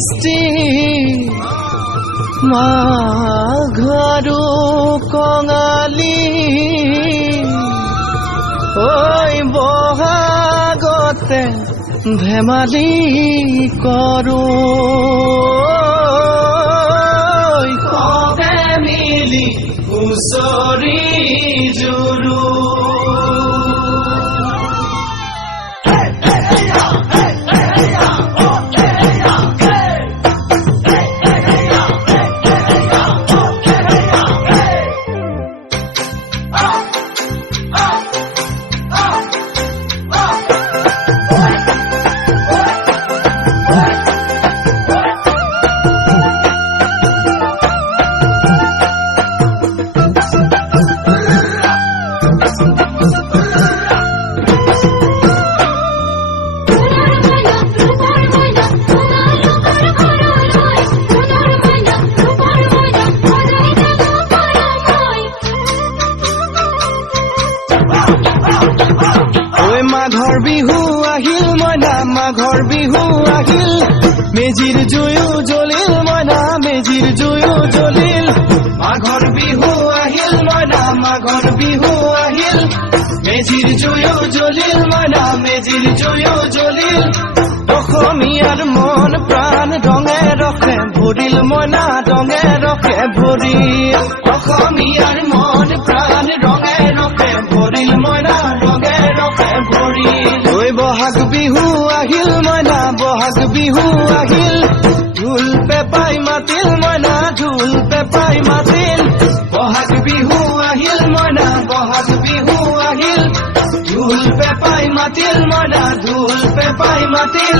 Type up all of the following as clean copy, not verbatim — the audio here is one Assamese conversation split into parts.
বৃষ্টি মাঘৰো কঙালী ঐ বহাগতে ধেমালি কৰো কবে মিলি হুঁচৰি জুৰু মাঘৰ বিহু আহিল মইনা মাঘৰ বিহু আহিল মেজিৰ জুয়ো জ্বলিল মইনা মেজিৰ জুয়ো জ্বলিল মাঘৰ বিহু আহিল মইনা মাঘৰ বিহু আহিল মেজিৰ জুয়ো জ্বলিল মইনা মেজিৰ জুয়ো জ্বলিল অসমীয়াৰ মন প্ৰাণ ৰঙে ৰখে ভৰিল মইনা ৰঙে ৰখে ভৰিল অসমীয়াৰ মন প্ৰাণ ৰঙে ৰখে ভৰিল মইনা ৰঙে ৰখে ভৰিল ঐ বহাগ বিহু আহিল মইনা বহাগ বিহু আহিল ঢোল পেপাই মাতিল মইনা ঢোল পেপাই মাতিল বহাগ বিহু আহিল মইনা বহাগ বিহু আহিল ঢোল পেপাই মাতিল মইনা ঢোল পেপাই মাতিল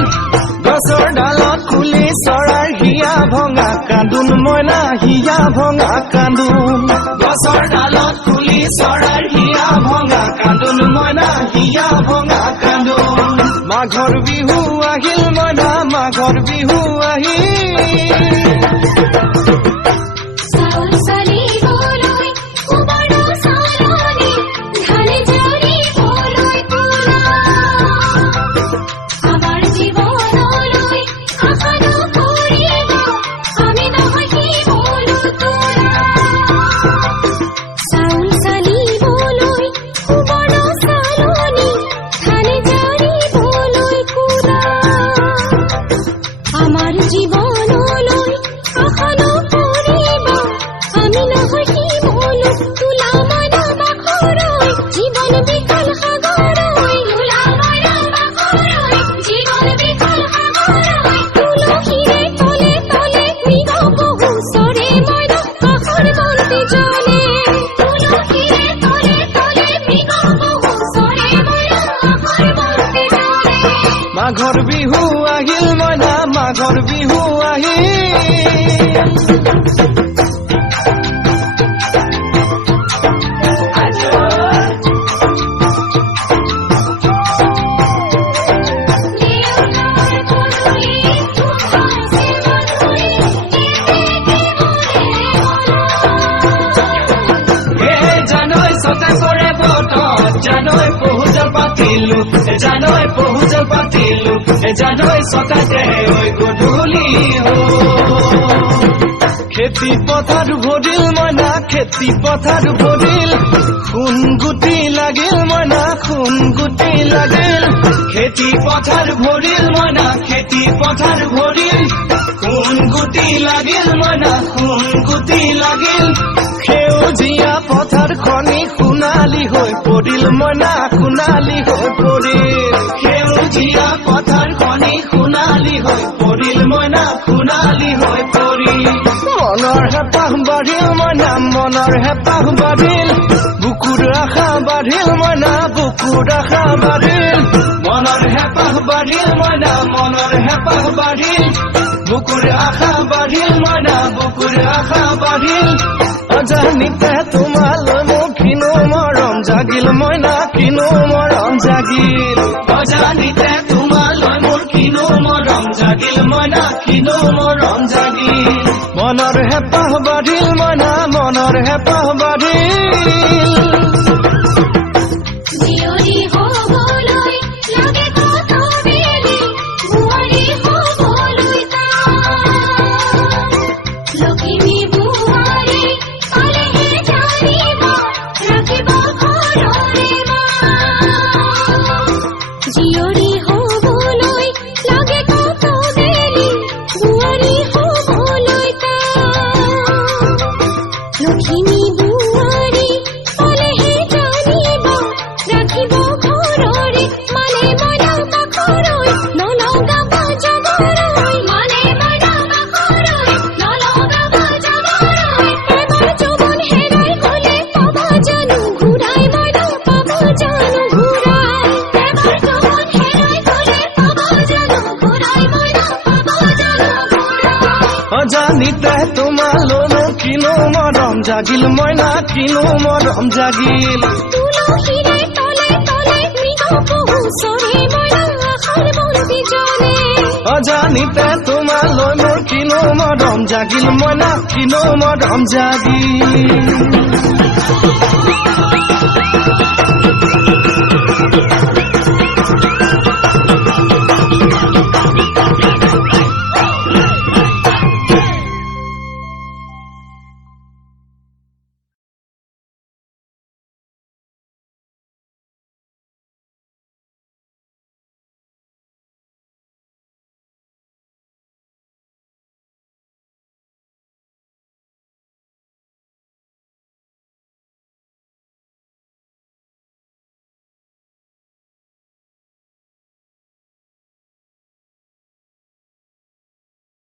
গছৰ ডালত খুলি চৰাৰ হিয়া ভঙা কান্দোন মইনা হিয়া ভঙা কান্দোন গছৰ ডালত খুলি চৰাৰ হিয়া ভঙা কান্দোন মইনা হিয়া ভঙা কান্দোন মাঘৰ বিহু আহিল মইনা মাঘৰ বিহু আহিল মাঘৰ বিহু আহিল মইনা মাঘৰ বিহু আহিল জানৈ পহুজল পাতিলো জানৈ সকাতে ঐ গধূলি খেতি পথাৰ ভৰিল মইনা খেতি পথাৰ ভৰিল খুন গুটি লাগিল মইনা খুন গুটি লাগিল খেতি পথাৰ ভৰিল মইনা খেতি পথাৰ ভৰিল খুন গুটি লাগিল মইনা খুন গুটি লাগিল সেউজীয়া পথাৰ খনি সোণালী হৈ পৰিল মইনা সোণালী হৈ পৰিল সেউজীয়া পথাৰ খনি সোণালী হৈ পৰিল মইনা সোণালী হৈ পৰিল মনৰ হেঁপাহ বাঢ়িল মইনা মনৰ হেঁপাহ বাঢ়িল বুকুৰ আশা বাঢ়িল মইনা বুকুৰ আশা বাঢ়িল মনৰ হেঁপাহ বাঢ়িল মইনা মনৰ হেঁপাহ বাঢ়িল বুকুৰ আশা বাঢ়িল মইনা বুকুৰ আশা বাঢ়িল অজানিতে তোমালৈ মোৰ কিনো মৰম জাগিল মইনা কিনো মৰম জাগিল অজানিতে তোমালৈ মোৰ কিনো মৰম জাগিল মইনা কিনো মৰম জাগিল মনৰ হেঁপাহ বাঢ়িল মইনা মনৰ হেঁপাহ বাঢ়িল লাগে কত বেলি বুঢ়ী হ'বলৈ অজানিতে তোমালৈ মোৰ কিনো মৰম জাগিল মইনা কিনো মৰম জাগিল তুলসীৰে তলে তলে মৃগ পহু চৰে মইনা আশাৰ বন্তি জ্বলে অজানিতে তোমালৈ মোৰ কিনো মৰম জাগিল মইনা কিনো মৰম জাগিল